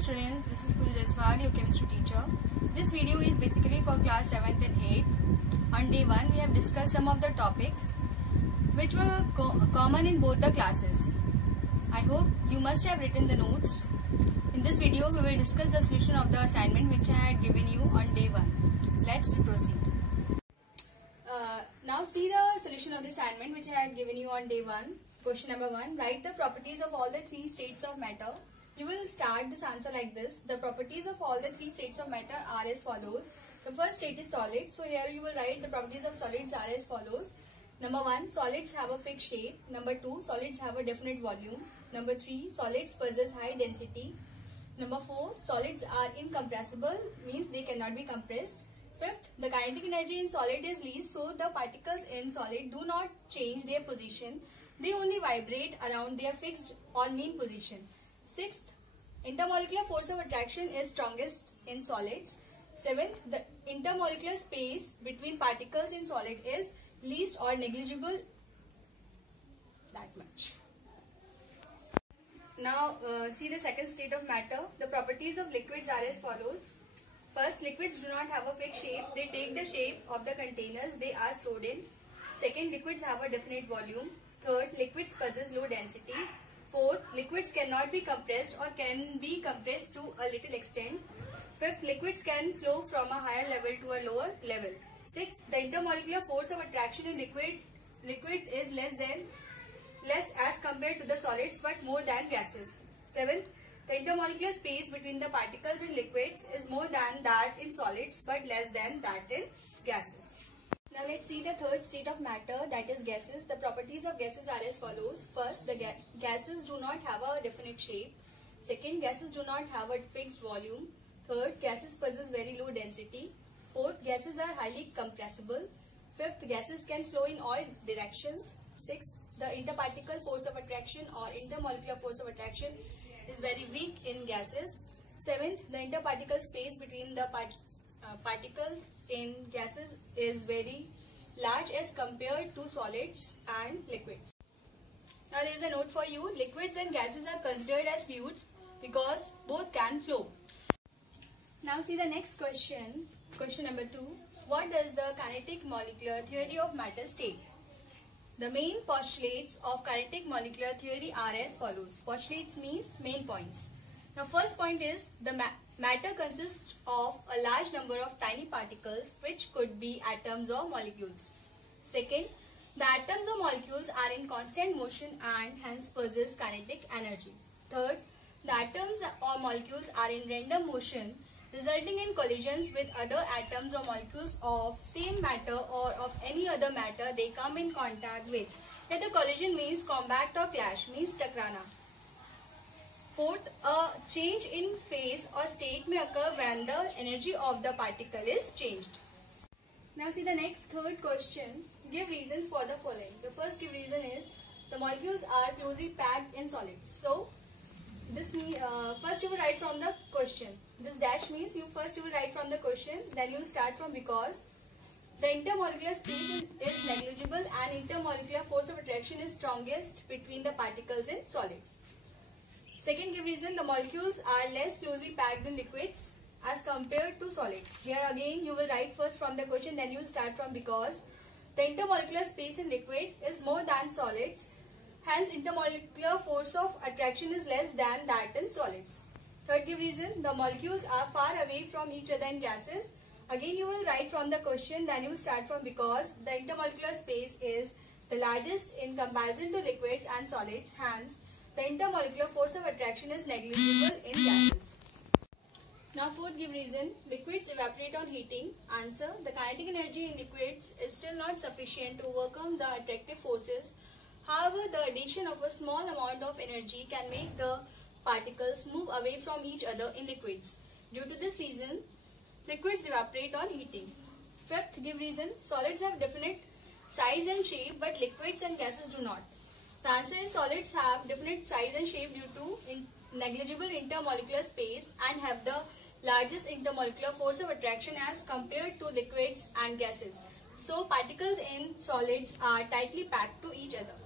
students, this is Puri Jaswal, your chemistry teacher. This video is basically for class 7th and 8th. On day 1, we have discussed some of the topics which were common in both the classes. I hope you must have written the notes. In this video, we will discuss the solution of the assignment which I had given you on day 1. Let's proceed. Now see the solution of the assignment which I had given you on day 1. Question number 1. Write the properties of all the three states of matter. You will start this answer like this. The properties of all the three states of matter are as follows. The first state is solid. So here you will write the properties of solids are as follows. Number 1. Solids have a fixed shape. Number 2. Solids have a definite volume. Number 3. Solids possess high density. Number 4. Solids are incompressible, means they cannot be compressed. Fifth, the kinetic energy in solid is least, so the particles in solid do not change their position. They only vibrate around their fixed or mean position. Sixth, intermolecular force of attraction is strongest in solids. Seventh, the intermolecular space between particles in solid is least or negligible, that much. Now see the second state of matter. The properties of liquids are as follows. First, liquids do not have a fixed shape. They take the shape of the containers they are stored in. Second, liquids have a definite volume. Third, liquids possess low density. Fourth, liquids cannot be compressed or can be compressed to a little extent. Fifth, liquids can flow from a higher level to a lower level. Sixth, the intermolecular force of attraction in liquids is less as compared to the solids but more than gases. Seventh, the intermolecular space between the particles in liquids is more than that in solids but less than that in gases. Now let's see the third state of matter, that is gases. The properties of gases are as follows. First, the gases do not have a definite shape. Second, gases do not have a fixed volume. Third, gases possess very low density. Fourth, gases are highly compressible. Fifth, gases can flow in all directions. Sixth, the interparticle force of attraction or intermolecular force of attraction is very weak in gases. Seventh, the interparticle space between the particles in gases is very large as compared to solids and liquids. Now there is a note for you. Liquids and gases are considered as fluids because both can flow. Now see the next question. Question number 2. What does the kinetic molecular theory of matter state? The main postulates of kinetic molecular theory are as follows. Postulates means main points. Now first point is the matter consists of a large number of tiny particles which could be atoms or molecules. Second, the atoms or molecules are in constant motion and hence possess kinetic energy. Third, the atoms or molecules are in random motion resulting in collisions with other atoms or molecules of same matter or of any other matter they come in contact with. Here the collision means combat or clash, means takrana. Fourth, a change in phase or state may occur when the energy of the particle is changed. Now see the next third question. Give reasons for the following. The first give reason is the molecules are closely packed in solids. So this means first you will write from the question. This dash means you will write from the question, then you start from because. The intermolecular space is negligible and intermolecular force of attraction is strongest between the particles in solid. Second give reason, the molecules are less closely packed in liquids as compared to solids. Here again you will write first from the question, then you will start from because. The intermolecular space in liquid is more than solids. Hence, intermolecular force of attraction is less than that in solids. Third give reason, the molecules are far away from each other in gases. Again, you will write from the question, then you will start from because. The intermolecular space is the largest in comparison to liquids and solids. Hence, the intermolecular force of attraction is negligible in gases. Now, fourth give reason, liquids evaporate on heating. Answer, the kinetic energy in liquids is still not sufficient to overcome the attractive forces. However, the addition of a small amount of energy can make the particles move away from each other in liquids. Due to this reason, liquids evaporate on heating. Fifth give reason, solids have definite size and shape but liquids and gases do not. The answer is solids have definite size and shape due to negligible intermolecular space and have the largest intermolecular force of attraction as compared to liquids and gases. So particles in solids are tightly packed to each other.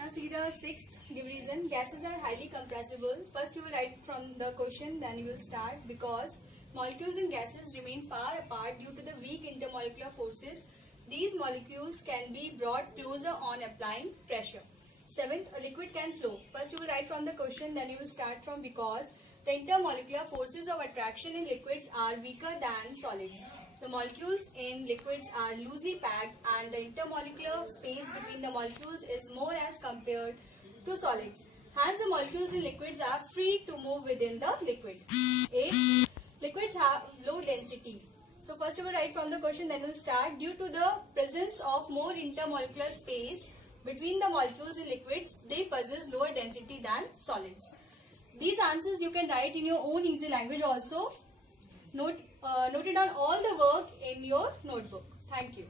Now see the sixth division. Gases are highly compressible. First you will write from the question, then you will start. Because molecules in gases remain far apart due to the weak intermolecular forces, these molecules can be brought closer on applying pressure. Seventh, a liquid can flow. First you will write from the question, then you will start from because the intermolecular forces of attraction in liquids are weaker than solids. The molecules in liquids are loosely packed and the intermolecular space between the molecules is more as compared to solids. Hence the molecules in liquids are free to move within the liquid. 8. Liquids have low density. So first you will write from the question, then you will start. Due to the presence of more intermolecular space between the molecules in liquids, they possess lower density than solids. These answers you can write in your own easy language also. Note it down all the work in your notebook. Thank you.